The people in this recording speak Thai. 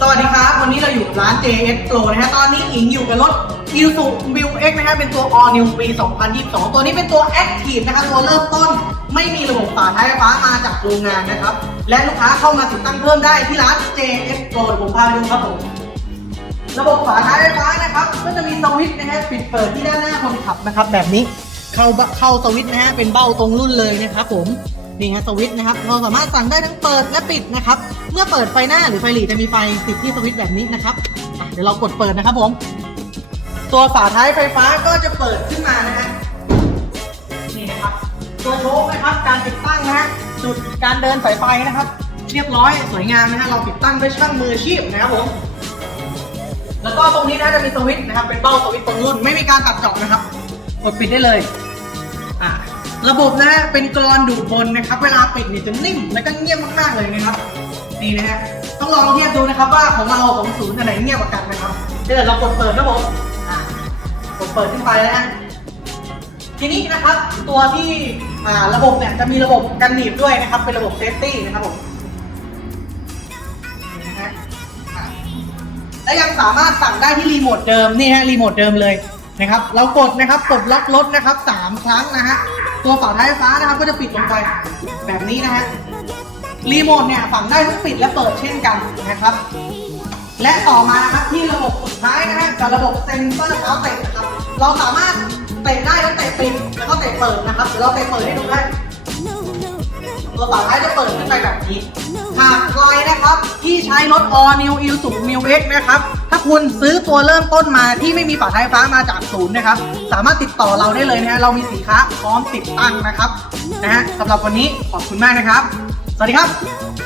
สวัสดีครับ วันนี้เราอยู่กับร้าน JS Pro นะฮะ ตอนนี้อิงอยู่กับรถ i s u m i l X นะฮะ เป็นตัว All New ปี 2022 ตัวนี้เป็นตัว Active นะครับตัวเริ่มต้น ไม่มีระบบฝาท้ายไฟฟ้ามาจากโรงงานนะครับ และลูกค้าเข้ามาติดตั้งเพิ่มได้ที่ร้าน JS Pro ผมพาไปดูครับผม ระบบฝาท้ายไฟฟ้านะครับ ก็จะมีสวิตช์นะฮะ ปิดเปิดที่ด้านหน้าคนขับนะครับ แบบนี้ เข้าเข้าสวิตช์นะฮะ เป็นเบ้าตรงรุ่นเลยนะครับผม นี่ฮะสวิตช์นะครับเราสามารถสั่งได้ทั้งเปิดและปิดนะครับ เมื่อเปิดไฟหน้าหรือไฟหลีจะมีไฟติดที่สวิตช์แบบนี้นะครับเดี๋ยวเรากดเปิดนะครับผม ตัวฝาท้ายไฟฟ้าก็จะเปิดขึ้นมานะฮะนี่นะครับ ตัวโชคนะครับการติดตั้งนะฮะจุดการเดินสายไฟนะครับ เรียบร้อยสวยงามนะฮะเราติดตั้งด้วยช่างมืออาชีพนะครับผมแล้วก็ตรงนี้นะจะมีสวิตช์นะครับเป็นเบ้าสวิตช์ตรงรุ่นไม่มีการตัดเจาะนะครับ กดปิดได้เลย ระบบนะฮะเป็นกรอนดูดบนนะครับ เวลาปิดเนี่ยจะนิ่มและก็เงียบมากๆเลยนะครับ นี่นะฮะต้องลองเทียบดูนะครับว่าของเราของศูนย์อันไหนเงียบกว่ากันนะครับเดี๋ยวเรากดเปิดนะผมอ่ากดเปิดขึ้นไปแล้วนะทีนี้นะครับตัวที่อ่าระบบเนี่ยจะมีระบบกันหนีบด้วยนะครับ เป็นระบบเซฟตี้นะครับผมนี่นะฮะและยังสามารถสั่งได้ที่รีโมทเดิมนี่ฮะรีโมทเดิมเลยนะครับ เรากดนะครับกดล็อกรถนะครับสามครั้งนะฮะ ตัวฝาท้ายไฟฟ้านะครับก็จะปิดลงไปแบบนี้นะฮะรีโมทเนี่ยฝั่งได้ทั้งปิดและเปิดเช่นกันนะครับ และต่อมานะครับที่ระบบสุดท้ายนะฮะกับระบบเซ็นเซอร์เท้าเตะนะครับเราสามารถเตะได้ทั้งเตะปิดแล้วก็เตะเปิดนะครับเดี๋ยวเราเตะเปิดให้ดูได้ตัวฝาท้ายจะเปิดขึ้นไปแบบนี้ หากใครนะครับที่ใช้รถ All New i s u m i l X นะครับ ถ้าคุณซื้อตัวเริ่มต้นมาที่ไม่มีฝาท้ายฟ้ามาจากศูนย์นะครับ สามารถติดต่อเราได้เลยนะฮะเรามีสินค้าพร้อมติดตั้งนะครับนะฮะสำหรับวันนี้ขอบคุณมากนะครับ สวัสดีครับ